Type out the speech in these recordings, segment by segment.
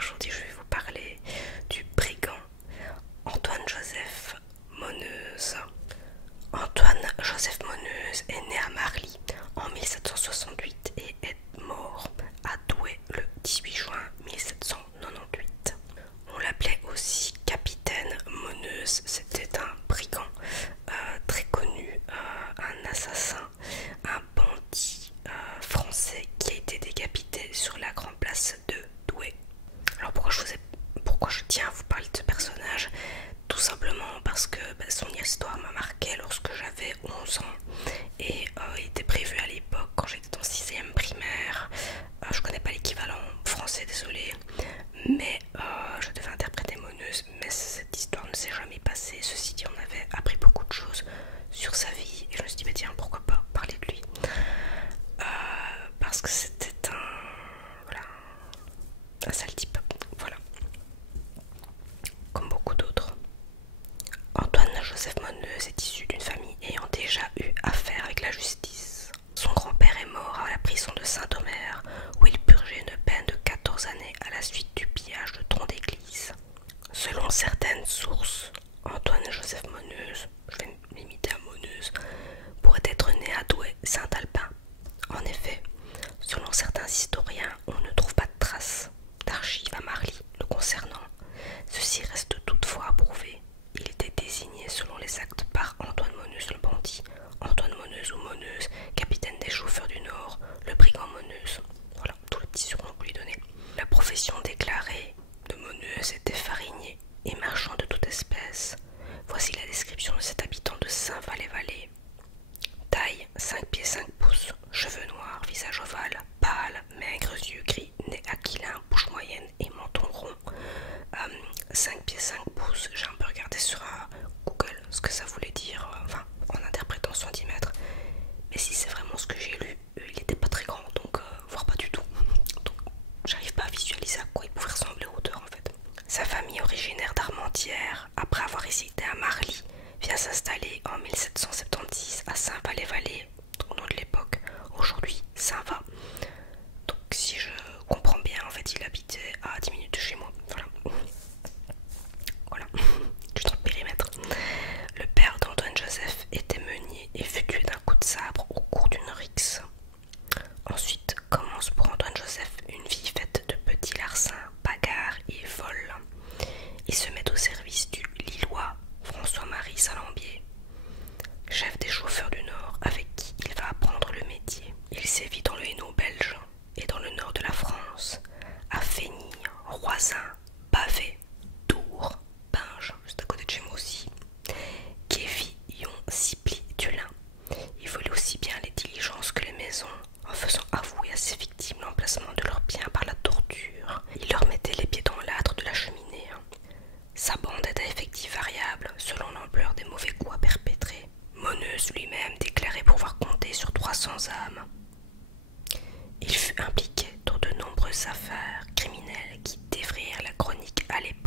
Aujourd'hui, je vais vous parler du brigand Antoine-Joseph Monneuse. Antoine-Joseph Monneuse est né à Marly en 1768 et est mort à Douai le 18 juin 1798. On l'appelait aussi capitaine Monneuse. C'était un brigand très connu, un assassin, un bandit français qui a été décapité sur la grande place de Douai. Alors pourquoi je tiens à vous parler de ce personnage? Tout simplement parce que son histoire m'a marqué lorsque j'avais 11 ans et il était prévu à l'époque quand j'étais en 6ème primaire. Je connais pas l'équivalent français, désolé, mais je devais interpréter Monneuse, mais cette histoire ne s'est jamais passée. Ceci dit, on avait appris beaucoup de choses sur sa vie et je me suis dit bah tiens, pourquoi pas parler de lui, parce que c'était un sale type, voilà, comme beaucoup d'autres. Antoine-Joseph Monneuse est issu d'une famille ayant déjà eu affaire avec la justice. Son grand-père est mort à la prison de Saint-Omer, où il purgeait une peine de 14 années à la suite du pillage de troncs d'église. Selon certaines sources, Antoine-Joseph Monneuse, je vais me limiter à Monneuse, pourrait être né à Douai, Saint-Alpin. En effet, selon certains historiens, on ne trouve pas de traces d'archives à Marly le concernant. Ceci reste toutefois à prouver. Il était désigné selon les actes par Antoine Monneuse le bandit, Antoine Monneuse ou Monneuse, capitaine des chauffeurs du Nord, le brigand Monneuse. Voilà, tout le petit surnom pour lui donner. La profession déclarée de Monneuse était farinier et marchand de toute espèce. Voici la description de cet habitant de Saint-Valais-Vallée. Taille 5 pieds 5 pouces, cheveux noirs, visage ovale, pâle, maigres yeux gris, nez aquilin, bouche moyenne et menton rond. 5 pieds 5 pouces, j'ai un peu regardé sur Google ce que ça voulait dire, enfin en interprétant centimètres, mais si c'est vraiment ce que j'ai lu, il n'était pas très grand, donc voire pas du tout, donc j'arrive pas à visualiser à quoi il pouvait ressembler en hauteur en fait. Sa famille originaire d'Armentières, après avoir résidé à Marly, vient s'installer en 1776 à Saint-Valais-Vallée, au nom de l'époque, aujourd'hui Saint-Va. Donc si je comprends bien, en fait il habitait à 10 minutes de chez moi, voilà, juste dans le périmètre. Le père d'Antoine Joseph était meunier et fut tué d'un coup de sabre au cours d'une rixe. Ensuite commence pour Antoine Joseph une vie faite de petits larcins, bagarres et vols. Il se met au service du Lillois François-Marie Salambier, chef des chauffeurs du Nord, avec qui il va apprendre le métier. Il sévit dans le Hainaut belge et dans le nord de la France, à Fény, Roisin, Pavé, Tours, Binge, juste à côté de chez moi aussi, Kévy, Yon, Ciply, Tulin. Il volait aussi bien les diligences que les maisons, en faisant avouer à ses victimes l'emplacement de leurs biens par la torture. Il leur mettait les pieds dans l'âtre de la cheminée. Sa bande est à effectifs variables selon l'ampleur des mauvais coups à perpétrer. Monneuse lui-même déclarait pouvoir compter sur 300 âmes. Il fut impliqué dans de nombreuses affaires criminelles qui défrayèrent la chronique à l'époque.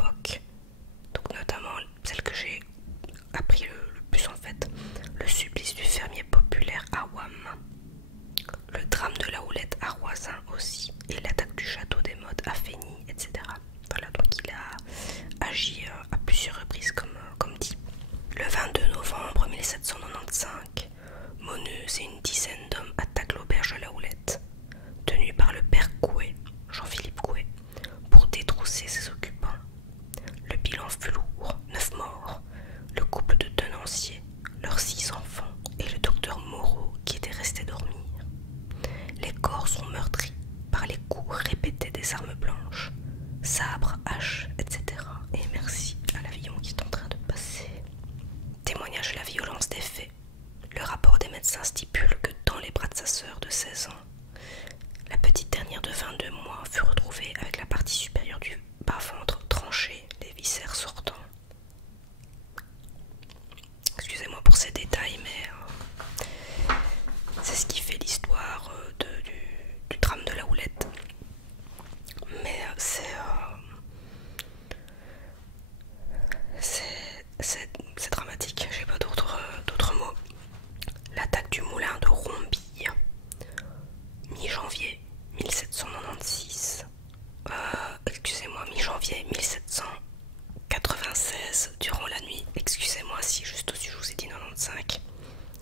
janvier 1796, durant la nuit, excusez-moi si juste au-dessus je vous ai dit 95,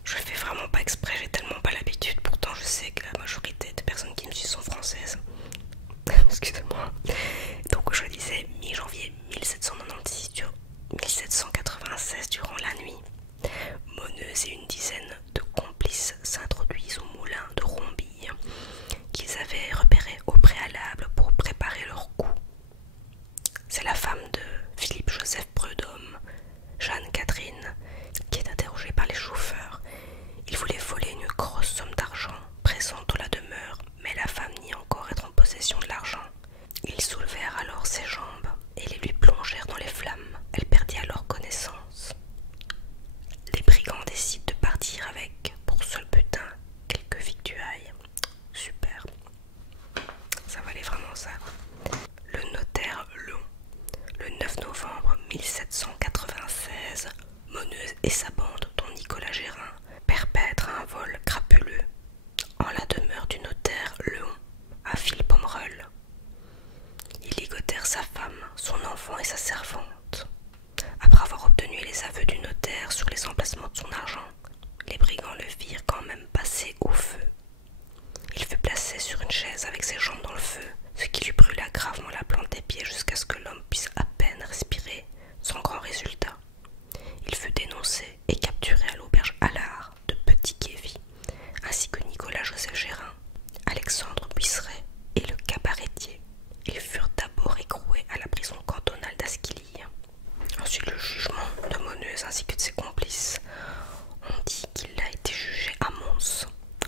je le fais vraiment pas exprès, j'ai tellement pas l'habitude, pourtant je sais que la majorité des personnes qui me suivent sont françaises. Excusez-moi. Donc je disais mi-janvier 1796 durant la nuit. Moneuse et une dizaine de complices s'introduisent au moulin de Rombille qu'ils avaient repéré au préalable pour préparer leur coup. C'est la femme de Philippe-Joseph Prudhomme, Jeanne-Catherine, qui est interrogée par les chauffeurs. Il voulait voler une grosse somme d'argent présente dans la demeure, mais la femme nie encore être en possession de l'argent. Ils soulevèrent alors ses jambes et les lui plongèrent dans les flammes. Elle perdit alors connaissance. Les brigands décident de partir avec, pour seul butin, quelques victuailles. Super. Ça valait vraiment ça. Le notaire Long. Le 9 novembre 1796, Moneuse et sa bande, dont Nicolas Gérin, perpètrent un vol crapuleux en la demeure du notaire Léon à Villepomerol. Ils ligotèrent sa femme, son enfant et sa servante. Après avoir obtenu les aveux du notaire sur les emplacements de son argent, les brigands le virent quand même passer au feu. Il fut placé sur une chaise avec ses jambes dans le feu, ce qui lui brûla gravement la plante des pieds jusqu'à ce que l'homme puisse à peine respirer, sans grand résultat. Il fut dénoncé et capturé à l'auberge Allard de Petit-Quévy, ainsi que Nicolas-Joseph Gérin, Alexandre Buisseret et le cabaretier. Ils furent d'abord écroués à la prison cantonale d'Asquilly. Ensuite, le jugement de Moneuse ainsi que de ses complices. On dit qu'il a été jugé à Mons,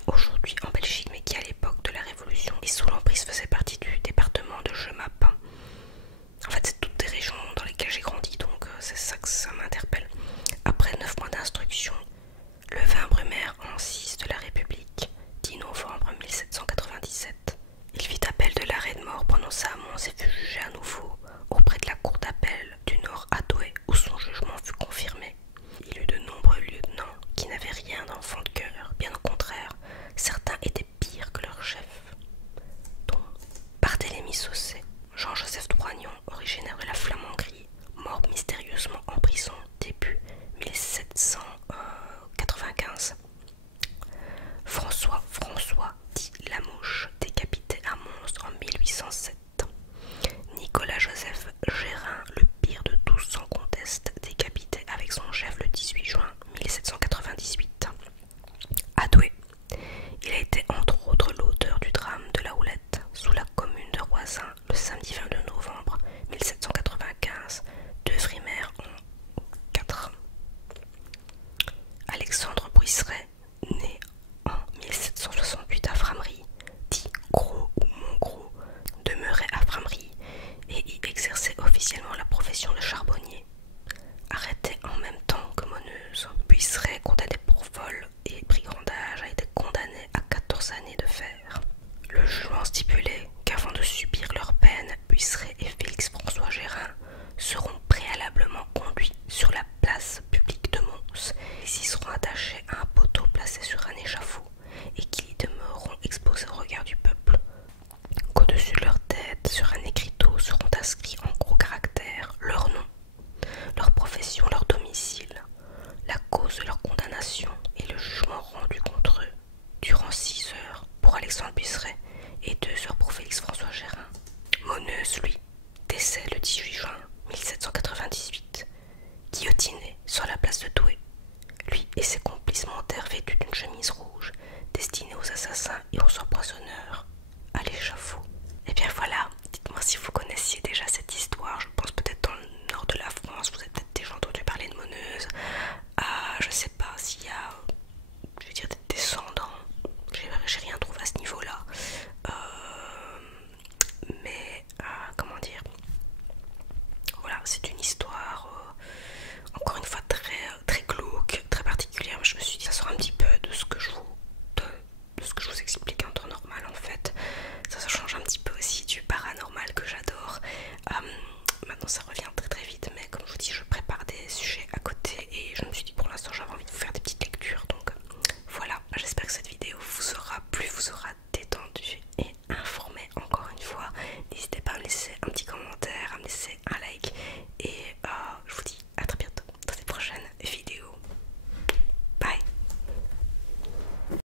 aujourd'hui en Belgique, mais qui à l'époque de la Révolution et sous l'emprise faisait partie du département de Jemappes. En fait, c'est toutes des régions dans lesquelles j'ai grandi, donc c'est ça que ça m'interpelle. Après 9 mois d'instruction, le 20 Brumaire en 6 de la République, 10 novembre 1797, il fit appel de l'arrêt de mort prononcé à Mons et fut jugé à nouveau auprès de la cour d'appel du Nord à Douai, où son jugement fut confirmé. Il eut de nombreux lieutenants qui n'avaient rien d'enfant de cœur, bien au contraire, certains étaient pires que leur chef, dont Barthélemy Sausset, Jean-Joseph Troignon, originaire de la Flamandrie, mort mystérieusement en prison début 1795. François dit Lamouche, décapité à Mons en 1807. Nicolas-Joseph